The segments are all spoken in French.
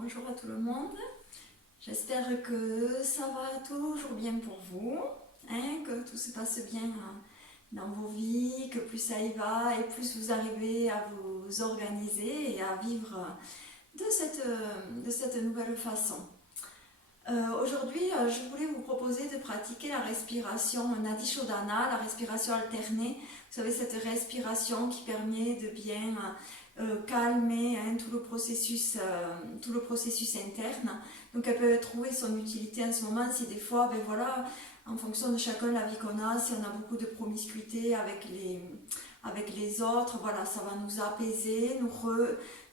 bonjour à tout le monde. J'espère que ça va toujours bien pour vous, hein, que tout se passe bien dans vos vies, que plus ça y va et plus vous arrivez à vous organiser et à vivre de cette nouvelle façon. Aujourd'hui, je voulais vous proposer de pratiquer la respiration Nadi Shodhana, la respiration alternée. Vous savez, cette respiration qui permet de bien calmer tout le processus interne. Donc, elle peut trouver son utilité en ce moment si des fois, ben voilà, en fonction de chacun la vie qu'on a, si on a beaucoup de promiscuité avec les autres, voilà, ça va nous apaiser,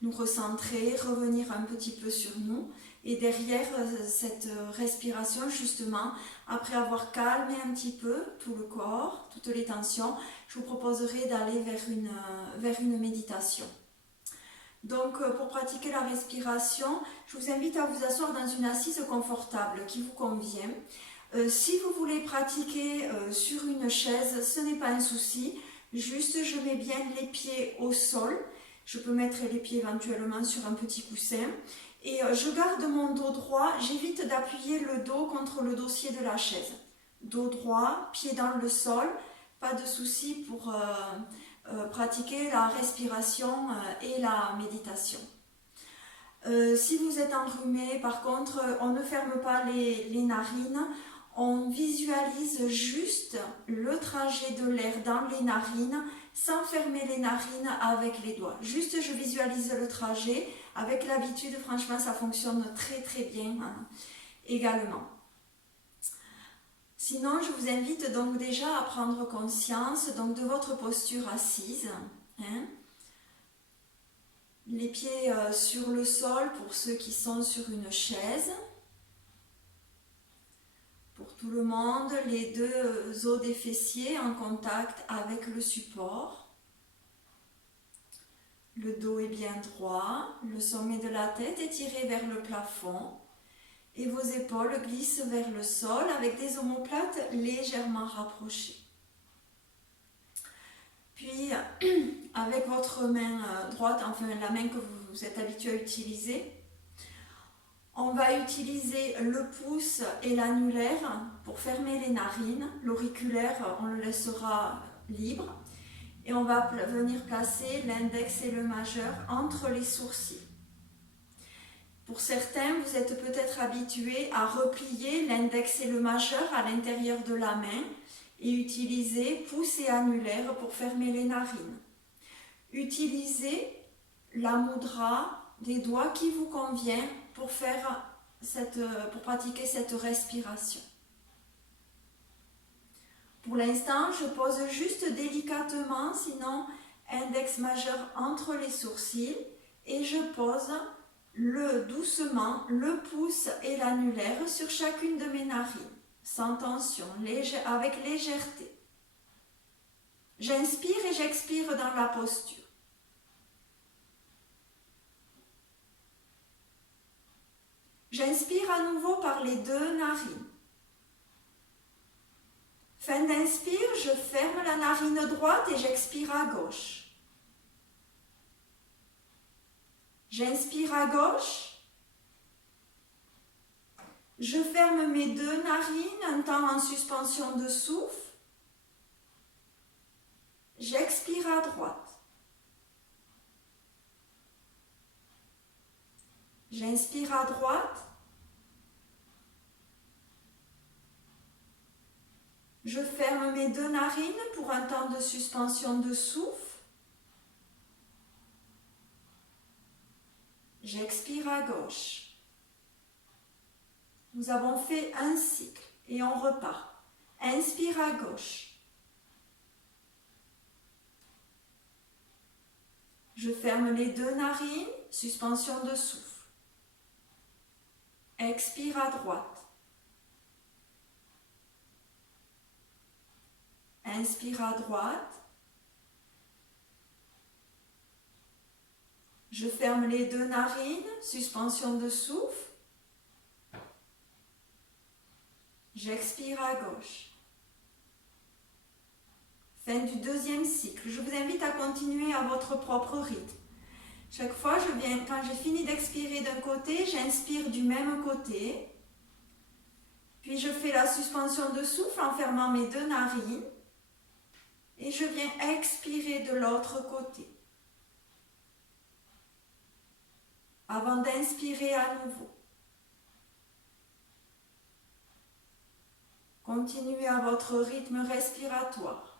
nous recentrer, revenir un petit peu sur nous. Et derrière cette respiration, justement, après avoir calmé un petit peu tout le corps, toutes les tensions, je vous proposerai d'aller vers une méditation. Donc, pour pratiquer la respiration, je vous invite à vous asseoir dans une assise confortable qui vous convient. Si vous voulez pratiquer sur une chaise, ce n'est pas un souci. Juste, je mets bien les pieds au sol. Je peux mettre les pieds éventuellement sur un petit coussin. Et je garde mon dos droit, j'évite d'appuyer le dos contre le dossier de la chaise. Dos droit, pied dans le sol, pas de souci pour pratiquer la respiration et la méditation. Si vous êtes enrhumé, par contre, on ne ferme pas les narines, on visualise juste le trajet de l'air dans les narines sans fermer les narines avec les doigts. Juste, je visualise le trajet. Avec l'habitude, franchement, ça fonctionne très très bien également. Sinon, je vous invite donc déjà à prendre conscience donc, de votre posture assise. Les pieds sur le sol pour ceux qui sont sur une chaise. Pour tout le monde, les deux os des fessiers en contact avec le support. Le dos est bien droit, le sommet de la tête est tiré vers le plafond et vos épaules glissent vers le sol avec des omoplates légèrement rapprochées. Puis, avec votre main droite, enfin la main que vous êtes habitué à utiliser, on va utiliser le pouce et l'annulaire pour fermer les narines. L'auriculaire, on le laissera libre. Et on va venir placer l'index et le majeur entre les sourcils. Pour certains, vous êtes peut-être habitués à replier l'index et le majeur à l'intérieur de la main et utiliser pouce et annulaire pour fermer les narines. Utilisez la mudra des doigts qui vous convient pour pratiquer cette respiration. Pour l'instant, je pose juste délicatement, sinon index majeur entre les sourcils et je pose doucement le pouce et l'annulaire sur chacune de mes narines, sans tension, avec légèreté. J'inspire et j'expire dans la posture. J'inspire à nouveau par les deux narines. Fin d'inspire, je ferme la narine droite et j'expire à gauche. J'inspire à gauche. Je ferme mes deux narines, un temps en suspension de souffle. J'expire à droite. J'inspire à droite. Je ferme mes deux narines pour un temps de suspension de souffle. J'expire à gauche. Nous avons fait un cycle et on repart. Inspire à gauche. Je ferme les deux narines, suspension de souffle. Expire à droite. Inspire à droite. Je ferme les deux narines, suspension de souffle. J'expire à gauche. Fin du deuxième cycle. Je vous invite à continuer à votre propre rythme. Chaque fois, quand j'ai fini d'expirer d'un côté, j'inspire du même côté. Puis je fais la suspension de souffle en fermant mes deux narines. Et je viens expirer de l'autre côté. Avant d'inspirer à nouveau. Continuez à votre rythme respiratoire.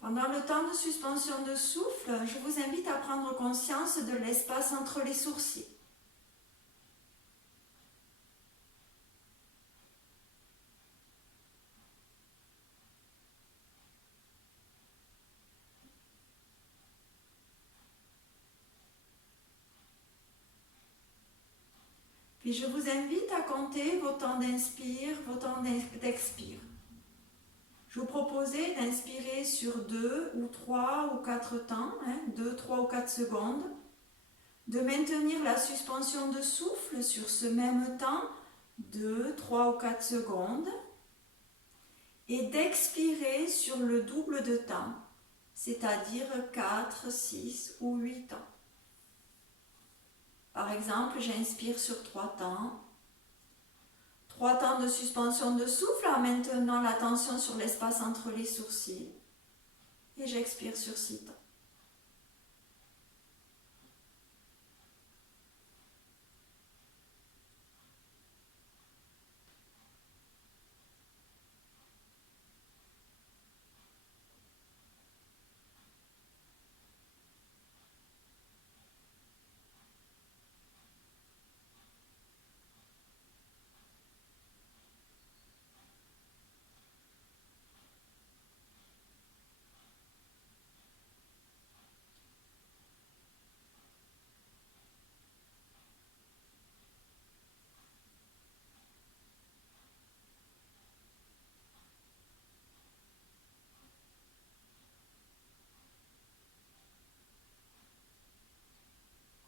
Pendant le temps de suspension de souffle, je vous invite à prendre conscience de l'espace entre les sourcils. Puis je vous invite à compter vos temps d'inspire, vos temps d'expire. Je vous proposais d'inspirer sur 2 ou 3 ou 4 temps, 2, 3 ou 4 secondes, de maintenir la suspension de souffle sur ce même temps, 2, 3 ou 4 secondes, et d'expirer sur le double de temps, c'est-à-dire 4, 6 ou 8 temps. Par exemple, j'inspire sur 3 temps. 3 temps de suspension de souffle en maintenant la tension sur l'espace entre les sourcils. Et j'expire sur 6 temps.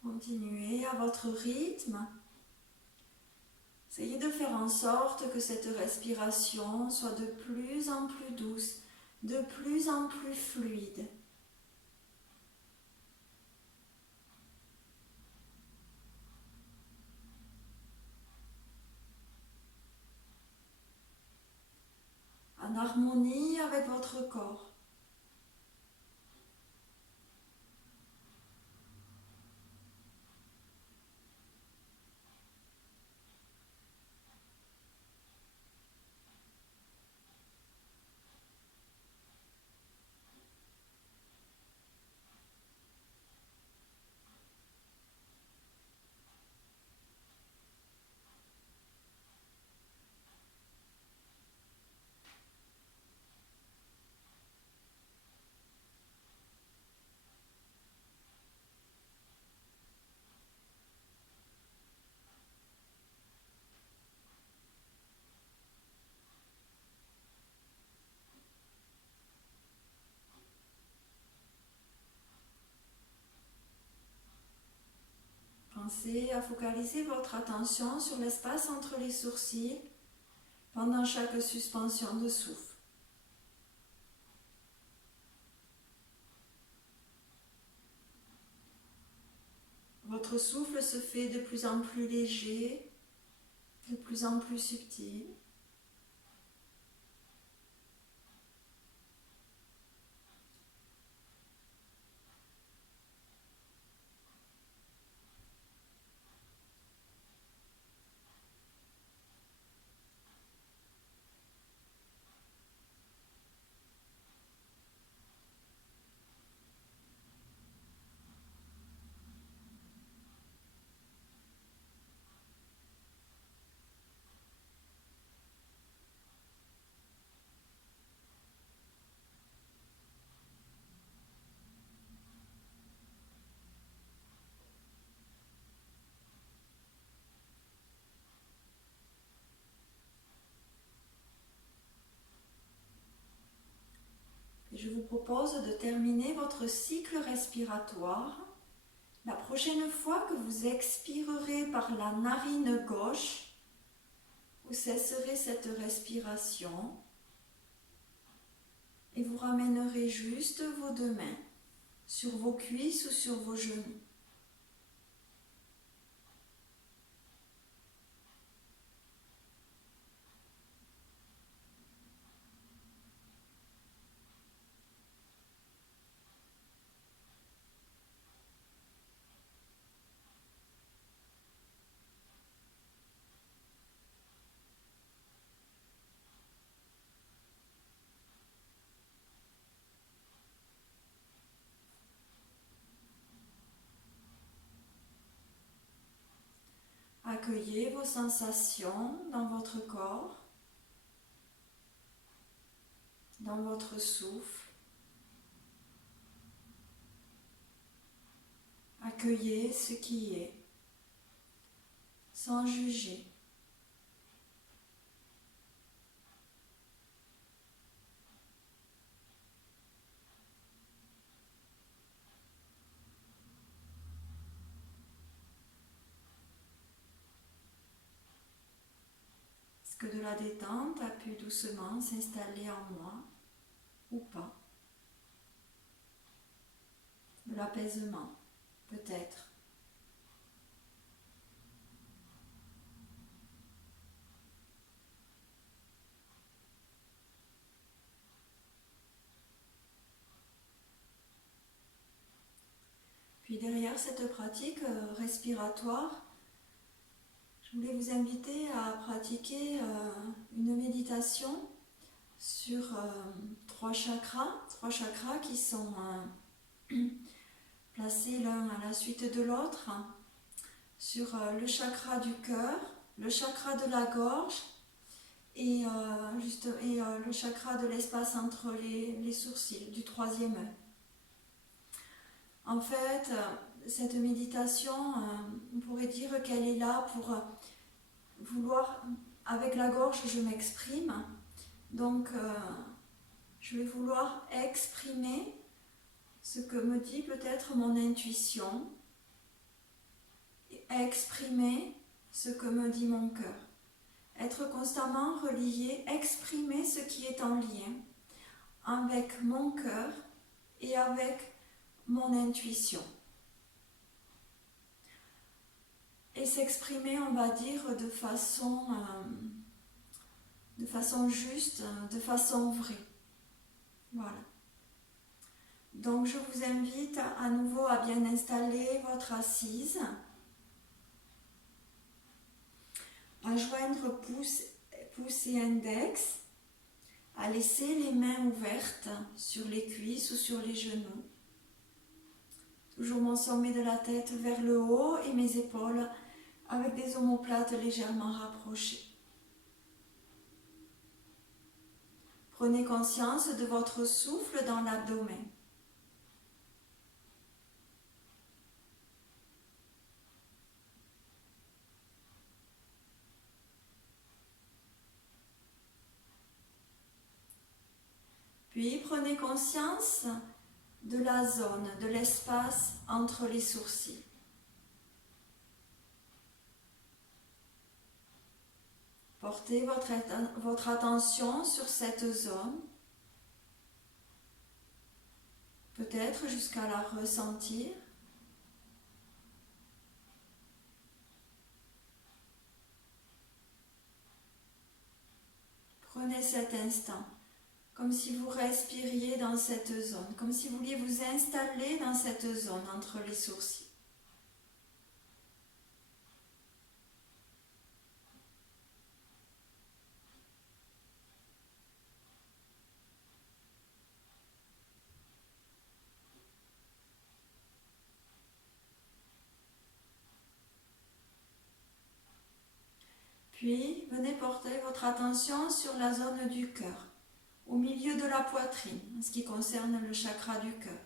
Continuez à votre rythme. Essayez de faire en sorte que cette respiration soit de plus en plus douce, de plus en plus fluide. En harmonie avec votre corps. Pensez à focaliser votre attention sur l'espace entre les sourcils pendant chaque suspension de souffle. Votre souffle se fait de plus en plus léger, de plus en plus subtil. Et je vous propose de terminer votre cycle respiratoire. La prochaine fois que vous expirerez par la narine gauche, vous cesserez cette respiration et vous ramènerez juste vos deux mains sur vos cuisses ou sur vos genoux. Accueillez vos sensations dans votre corps, dans votre souffle. Accueillez ce qui est, sans juger. Est-ce que de la détente a pu doucement s'installer en moi ou pas? De l'apaisement, peut-être. Puis derrière cette pratique respiratoire, je voulais vous inviter à pratiquer une méditation sur trois chakras qui sont placés l'un à la suite de l'autre, sur le chakra du cœur, le chakra de la gorge et le chakra de l'espace entre les sourcils, du troisième œil. En fait, cette méditation, on pourrait dire qu'elle est là pour vouloir, avec la gorge je m'exprime, donc je vais vouloir exprimer ce que me dit peut-être mon intuition, et exprimer ce que me dit mon cœur. Être constamment relié, exprimer ce qui est en lien avec mon cœur et avec mon intuition. Et s'exprimer, on va dire, de façon juste, de façon vraie. Voilà. Donc je vous invite à nouveau à bien installer votre assise, à joindre pouce et index, à laisser les mains ouvertes sur les cuisses ou sur les genoux. Toujours mon sommet de la tête vers le haut et mes épaules avec des omoplates légèrement rapprochées. Prenez conscience de votre souffle dans l'abdomen. Puis prenez conscience de la zone, de l'espace entre les sourcils. Portez votre attention sur cette zone, peut-être jusqu'à la ressentir. Prenez cet instant, comme si vous respiriez dans cette zone, comme si vous vouliez vous installer dans cette zone entre les sourcils. Puis, venez porter votre attention sur la zone du cœur, au milieu de la poitrine, en ce qui concerne le chakra du cœur.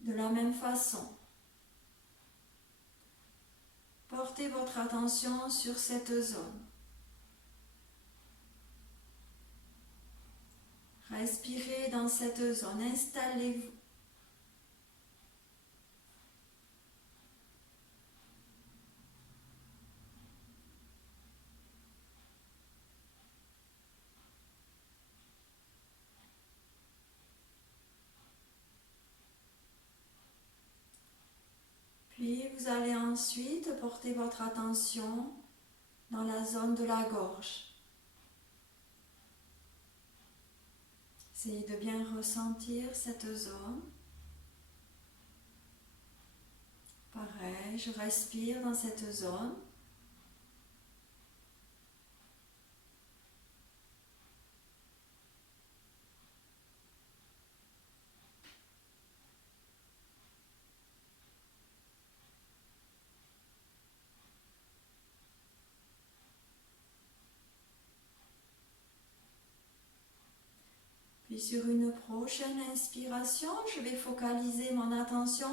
De la même façon, portez votre attention sur cette zone. Respirez dans cette zone, installez-vous. Puis vous allez ensuite porter votre attention dans la zone de la gorge. Essayez de bien ressentir cette zone. Pareil, je respire dans cette zone. Puis sur une prochaine inspiration, je vais focaliser mon attention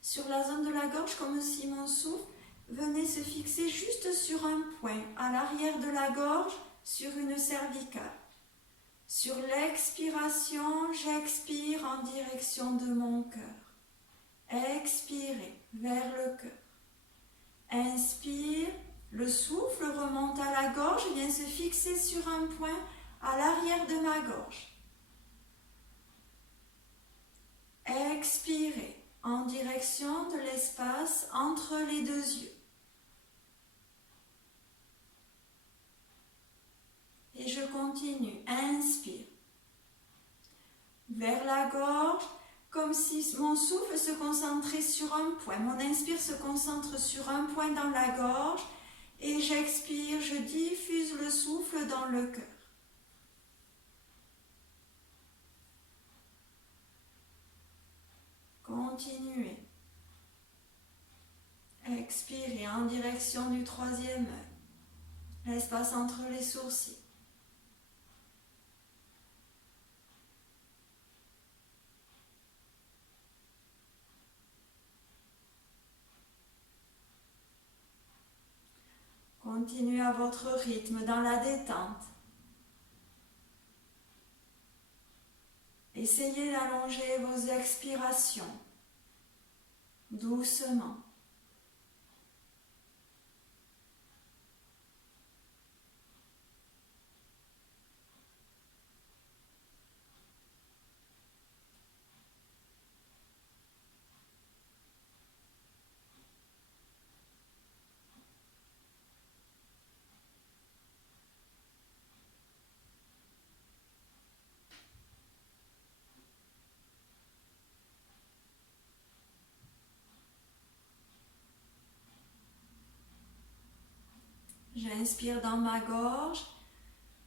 sur la zone de la gorge comme si mon souffle venait se fixer juste sur un point, à l'arrière de la gorge, sur une cervicale. Sur l'expiration, j'expire en direction de mon cœur. Expirez vers le cœur. Inspire, le souffle remonte à la gorge et vient se fixer sur un point à l'arrière de ma gorge. Expirez en direction de l'espace entre les deux yeux. Et je continue. Inspire. Vers la gorge, comme si mon souffle se concentrait sur un point. Mon inspire se concentre sur un point dans la gorge. Et j'expire, je diffuse le souffle dans le cœur. Continuez. Expirez en direction du troisième œil, l'espace entre les sourcils. Continuez à votre rythme dans la détente. Essayez d'allonger vos expirations doucement. J'inspire dans ma gorge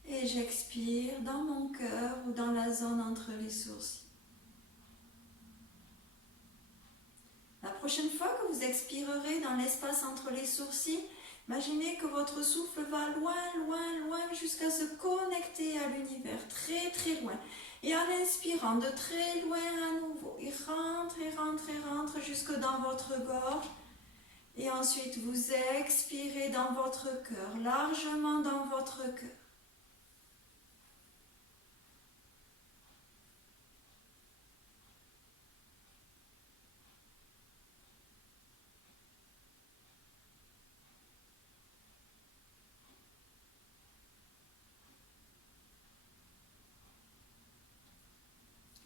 et j'expire dans mon cœur ou dans la zone entre les sourcils. La prochaine fois que vous expirerez dans l'espace entre les sourcils, imaginez que votre souffle va loin, loin, loin jusqu'à se connecter à l'univers, très très loin. Et en inspirant de très loin à nouveau, il rentre et rentre et rentre jusque dans votre gorge. Et ensuite, vous expirez dans votre cœur, largement dans votre cœur.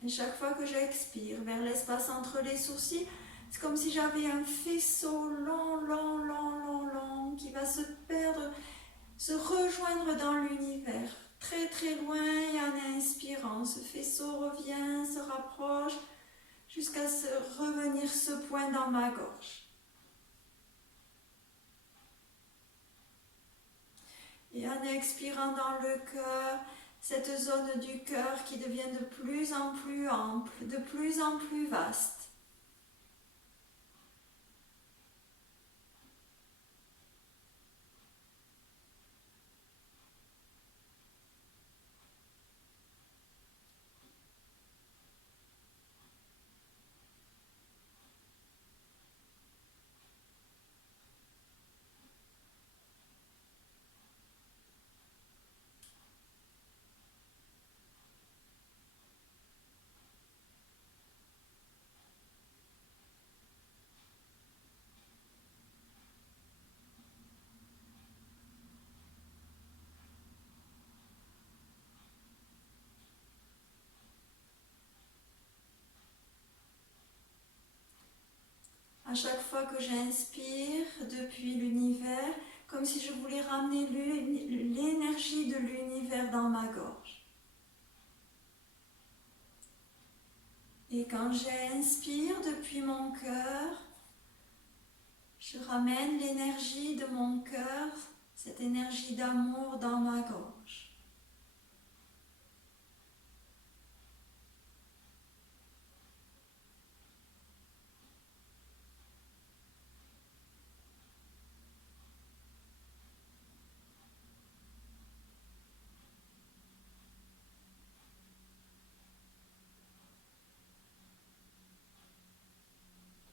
Et chaque fois que j'expire vers l'espace entre les sourcils, c'est comme si j'avais un faisceau long, long, long, long, long qui va se perdre, se rejoindre dans l'univers, très très loin, et en inspirant, ce faisceau revient, se rapproche, jusqu'à revenir ce point dans ma gorge. Et en expirant dans le cœur, cette zone du cœur qui devient de plus en plus ample, de plus en plus vaste. À chaque fois que j'inspire depuis l'univers, comme si je voulais ramener l'énergie de l'univers dans ma gorge. Et quand j'inspire depuis mon cœur, je ramène l'énergie de mon cœur, cette énergie d'amour dans ma gorge.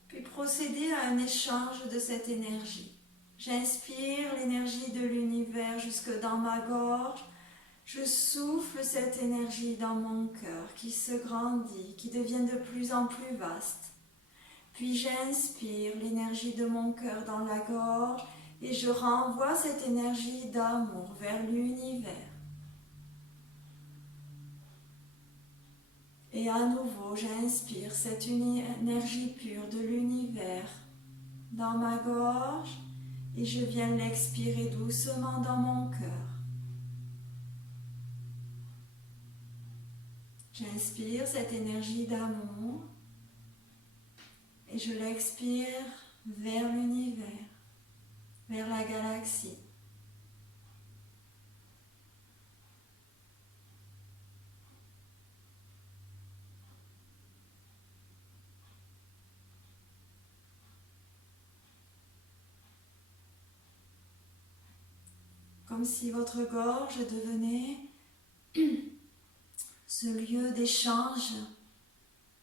Puis procéder à un échange de cette énergie. J'inspire l'énergie de l'univers jusque dans ma gorge. Je souffle cette énergie dans mon cœur qui se grandit, qui devient de plus en plus vaste. Puis j'inspire l'énergie de mon cœur dans la gorge et je renvoie cette énergie d'amour vers l'univers. Et à nouveau, j'inspire cette énergie pure de l'univers dans ma gorge et je viens l'expirer doucement dans mon cœur. J'inspire cette énergie d'amour et je l'expire vers l'univers, vers la galaxie. Comme si votre gorge devenait ce lieu d'échange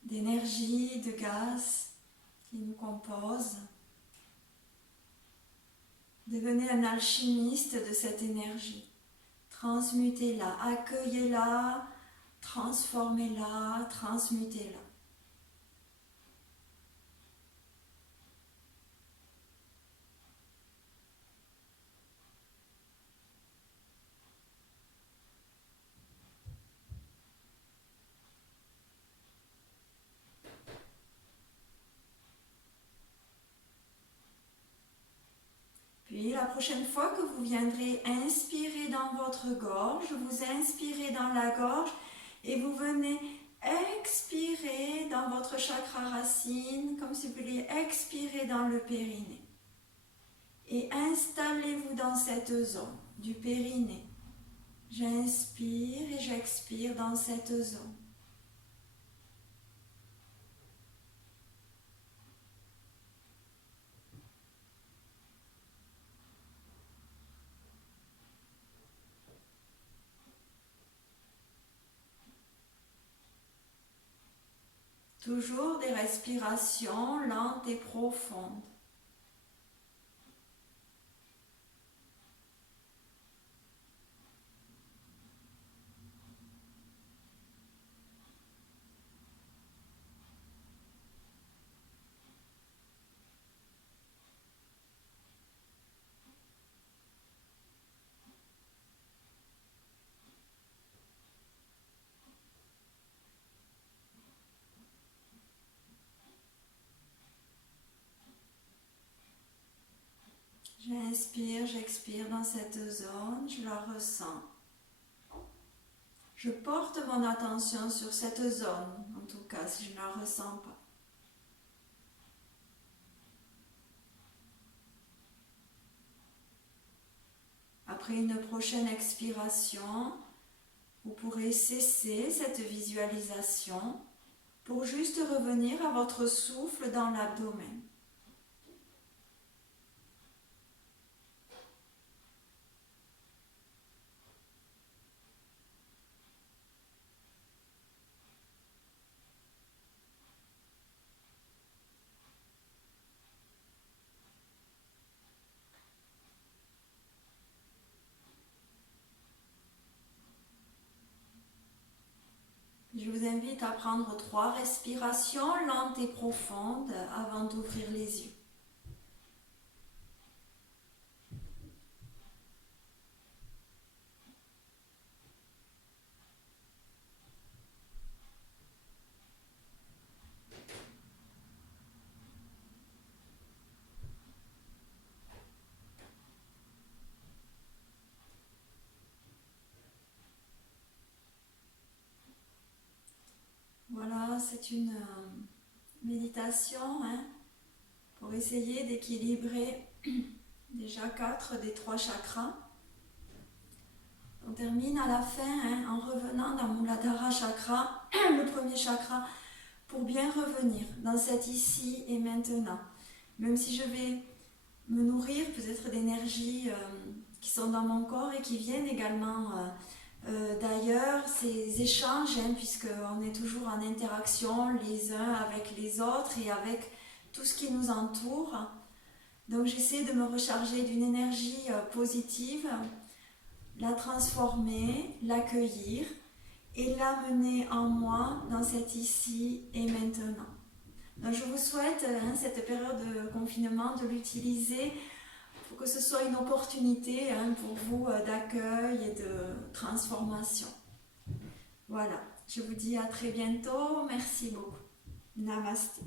d'énergie, de gaz qui nous compose. Devenez un alchimiste de cette énergie. Transmutez-la, accueillez-la, transformez-la, transmutez-la. Puis la prochaine fois que vous viendrez inspirer dans votre gorge, vous inspirez dans la gorge et vous venez expirer dans votre chakra racine, comme si vous vouliez expirer dans le périnée. Et installez-vous dans cette zone du périnée. J'inspire et j'expire dans cette zone. Toujours des respirations lentes et profondes. J'inspire, j'expire dans cette zone, je la ressens. Je porte mon attention sur cette zone, en tout cas si je ne la ressens pas. Après une prochaine expiration, vous pourrez cesser cette visualisation pour juste revenir à votre souffle dans l'abdomen. Je vous invite à prendre 3 respirations lentes et profondes avant d'ouvrir les yeux. c'est une méditation pour essayer d'équilibrer déjà 4 des 3 chakras. On termine à la fin en revenant dans Muladhara chakra, le premier chakra, pour bien revenir dans cet ici et maintenant. Même si je vais me nourrir peut-être d'énergies qui sont dans mon corps et qui viennent également d'ailleurs, ces échanges, puisqu'on est toujours en interaction les uns avec les autres et avec tout ce qui nous entoure. Donc j'essaie de me recharger d'une énergie positive, la transformer, l'accueillir et l'amener en moi dans cet ici et maintenant. Donc je vous souhaite, cette période de confinement, de l'utiliser pour que ce soit une opportunité pour vous d'accueil et de transformation. Voilà, je vous dis à très bientôt. Merci beaucoup. Namasté.